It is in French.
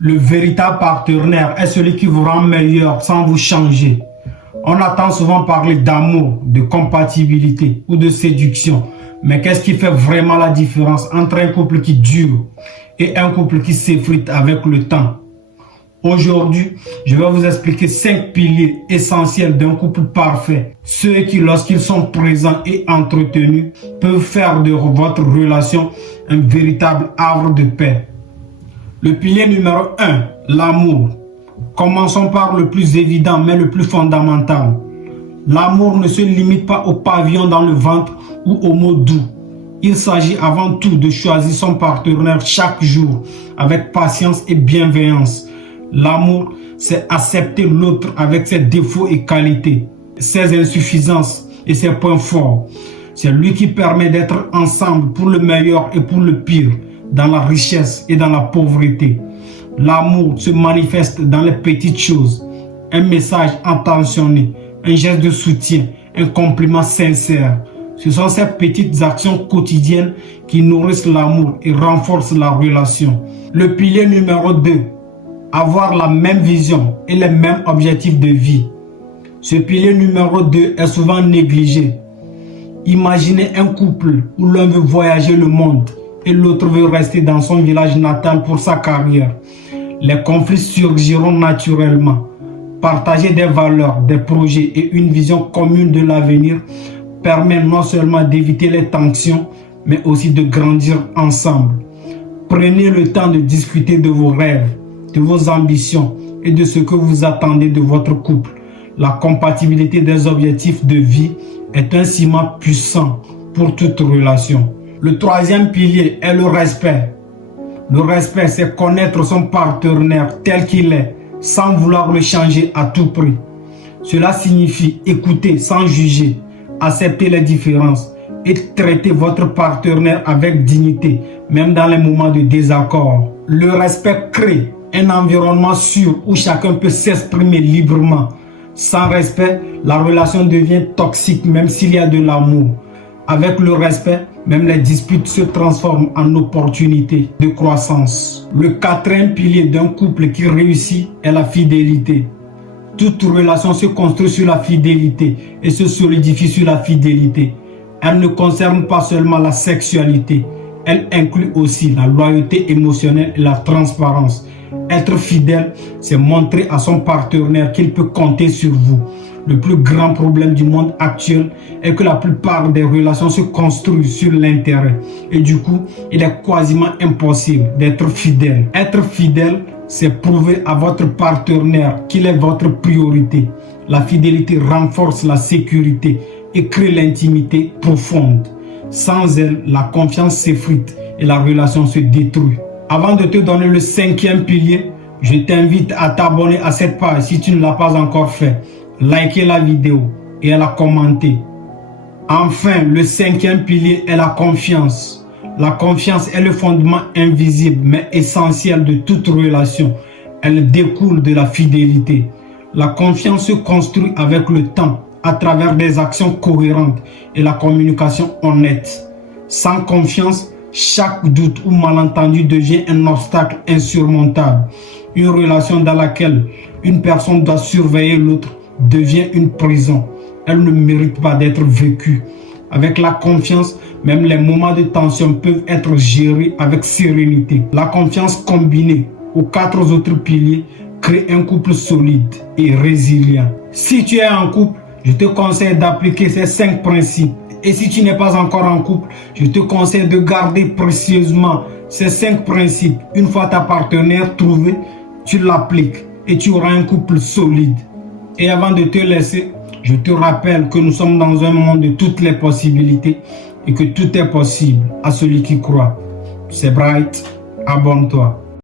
Le véritable partenaire est celui qui vous rend meilleur sans vous changer. On entend souvent parler d'amour, de compatibilité ou de séduction. Mais qu'est-ce qui fait vraiment la différence entre un couple qui dure et un couple qui s'effrite avec le temps? Aujourd'hui, je vais vous expliquer 5 piliers essentiels d'un couple parfait. Ceux qui, lorsqu'ils sont présents et entretenus, peuvent faire de votre relation un véritable havre de paix. Le pilier numéro 1, l'amour. Commençons par le plus évident mais le plus fondamental. L'amour ne se limite pas au pavillon dans le ventre ou aux mots doux. Il s'agit avant tout de choisir son partenaire chaque jour avec patience et bienveillance. L'amour, c'est accepter l'autre avec ses défauts et qualités, ses insuffisances et ses points forts. C'est lui qui permet d'être ensemble pour le meilleur et pour le pire, dans la richesse et dans la pauvreté. L'amour se manifeste dans les petites choses. Un message intentionné, un geste de soutien, un compliment sincère. Ce sont ces petites actions quotidiennes qui nourrissent l'amour et renforcent la relation. Le pilier numéro 2, avoir la même vision et les mêmes objectifs de vie. Ce pilier numéro 2 est souvent négligé. Imaginez un couple où l'un veut voyager le monde et l'autre veut rester dans son village natal pour sa carrière. Les conflits surgiront naturellement. Partager des valeurs, des projets et une vision commune de l'avenir permet non seulement d'éviter les tensions, mais aussi de grandir ensemble. Prenez le temps de discuter de vos rêves, de vos ambitions et de ce que vous attendez de votre couple. La compatibilité des objectifs de vie est un ciment puissant pour toute relation. Le troisième pilier est le respect. Le respect, c'est connaître son partenaire tel qu'il est, sans vouloir le changer à tout prix. Cela signifie écouter sans juger, accepter les différences et traiter votre partenaire avec dignité, même dans les moments de désaccord. Le respect crée un environnement sûr où chacun peut s'exprimer librement. Sans respect, la relation devient toxique même s'il y a de l'amour. Avec le respect, même les disputes se transforment en opportunités de croissance. Le quatrième pilier d'un couple qui réussit est la fidélité. Toute relation se construit sur la fidélité et se solidifie sur la fidélité. Elle ne concerne pas seulement la sexualité, elle inclut aussi la loyauté émotionnelle et la transparence. Être fidèle, c'est montrer à son partenaire qu'il peut compter sur vous. Le plus grand problème du monde actuel est que la plupart des relations se construisent sur l'intérêt. Et du coup, il est quasiment impossible d'être fidèle. Être fidèle, c'est prouver à votre partenaire qu'il est votre priorité. La fidélité renforce la sécurité et crée l'intimité profonde. Sans elle, la confiance s'effrite et la relation se détruit. Avant de te donner le cinquième pilier, je t'invite à t'abonner à cette page si tu ne l'as pas encore fait. Likez la vidéo et à la commenter. Enfin, le cinquième pilier est la confiance. La confiance est le fondement invisible mais essentiel de toute relation. Elle découle de la fidélité. La confiance se construit avec le temps, à travers des actions cohérentes et la communication honnête. Sans confiance, chaque doute ou malentendu devient un obstacle insurmontable. Une relation dans laquelle une personne doit surveiller l'autre devient une prison. Elle ne mérite pas d'être vécue. Avec la confiance, même les moments de tension peuvent être gérés avec sérénité. La confiance combinée aux 4 autres piliers crée un couple solide et résilient. Si tu es en couple, je te conseille d'appliquer ces 5 principes. Et si tu n'es pas encore en couple, je te conseille de garder précieusement ces 5 principes. Une fois ta partenaire trouvée, tu l'appliques et tu auras un couple solide. Et avant de te laisser, je te rappelle que nous sommes dans un monde de toutes les possibilités et que tout est possible à celui qui croit. C'est Bright, abonne-toi.